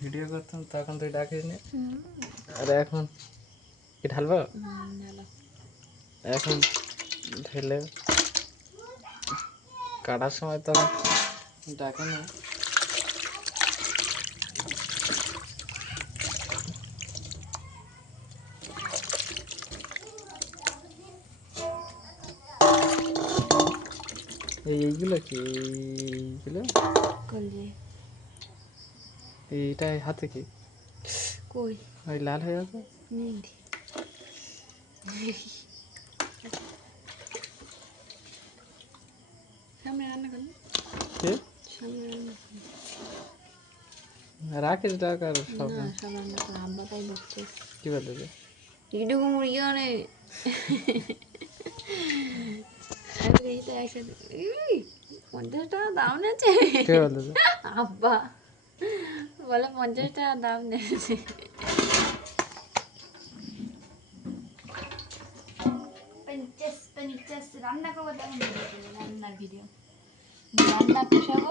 Video করতাম তখন তুই ডাকিস নি। আর এখন কি ঢালবো? এখন ঢেলে কাটার সময় তো ডাকে না। এইগুলো কি? এইগুলো এইটা হাতে কি কই ওই লাল হয়ে গেছে। সামনে রান্না করুন, কি সামনে রান্না করুন। রাখিস ডাক আর সব না সব রান্না করুন, আব্বা তাই দেখছে। কি বলতে এইটুকু মুরগি অনেক একসাথে 50 টাকা দাম নেছে। কে বলতে আব্বা বলে 50 টাকা দাম নেছে। রান্না করবো তখন রান্নার ভিডিও রান্না পেশাবো।